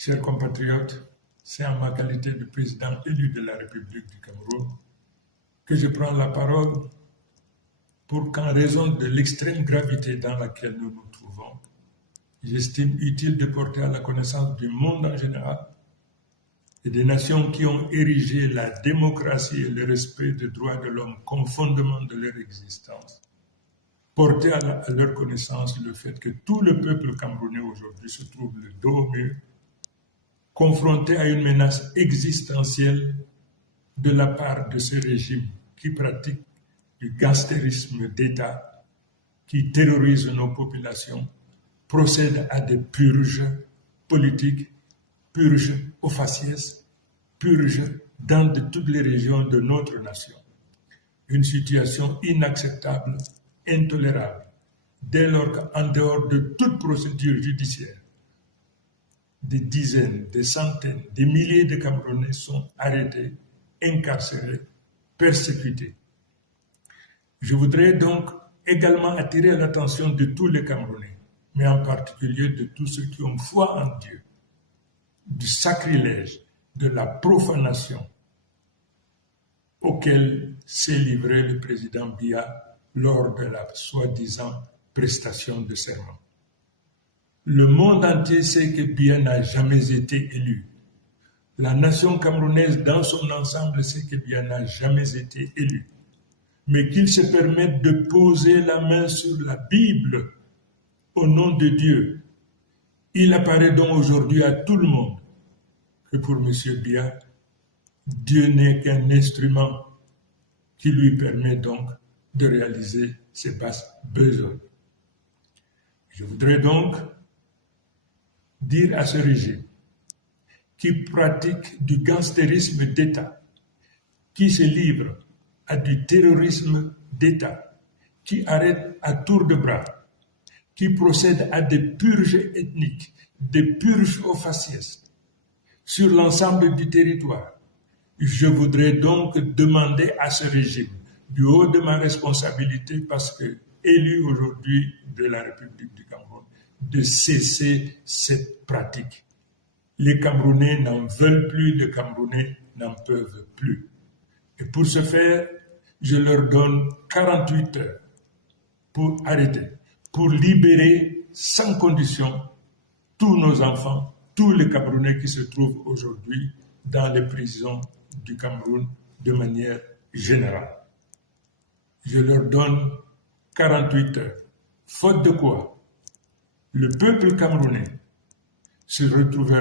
Chers compatriotes, c'est en ma qualité de président élu de la République du Cameroun que je prends la parole pour qu'en raison de l'extrême gravité dans laquelle nous nous trouvons, j'estime utile de porter à la connaissance du monde en général et des nations qui ont érigé la démocratie et le respect des droits de l'homme comme fondement de leur existence, porter à leur connaissance le fait que tout le peuple camerounais aujourd'hui se trouve le dos au mur, confronté à une menace existentielle de la part de ce régime qui pratique du gangstérisme d'État, qui terrorise nos populations, procède à des purges politiques, purges au faciès, purges dans toutes les régions de notre nation. Une situation inacceptable, intolérable, dès lors qu'en dehors de toute procédure judiciaire, des dizaines, des centaines, des milliers de Camerounais sont arrêtés, incarcérés, persécutés. Je voudrais donc également attirer l'attention de tous les Camerounais, mais en particulier de tous ceux qui ont foi en Dieu, du sacrilège, de la profanation auquel s'est livré le président Biya lors de la soi-disant prestation de serment. Le monde entier sait que Biya n'a jamais été élu. La nation camerounaise dans son ensemble sait que Biya n'a jamais été élu. Mais qu'il se permette de poser la main sur la Bible au nom de Dieu. Il apparaît donc aujourd'hui à tout le monde que pour M. Biya, Dieu n'est qu'un instrument qui lui permet donc de réaliser ses basses besognes. Je voudrais donc dire à ce régime qui pratique du gangstérisme d'État, qui se livre à du terrorisme d'État, qui arrête à tour de bras, qui procède à des purges ethniques, des purges au faciès sur l'ensemble du territoire. Je voudrais donc demander à ce régime, du haut de ma responsabilité, parce que élu aujourd'hui de la République du Cameroun, de cesser cette pratique. Les Camerounais n'en veulent plus, les Camerounais n'en peuvent plus. Et pour ce faire, je leur donne 48 heures pour arrêter, pour libérer sans condition tous nos enfants, tous les Camerounais qui se trouvent aujourd'hui dans les prisons du Cameroun de manière générale. Je leur donne 48 heures, faute de quoi le peuple camerounais se retrouvera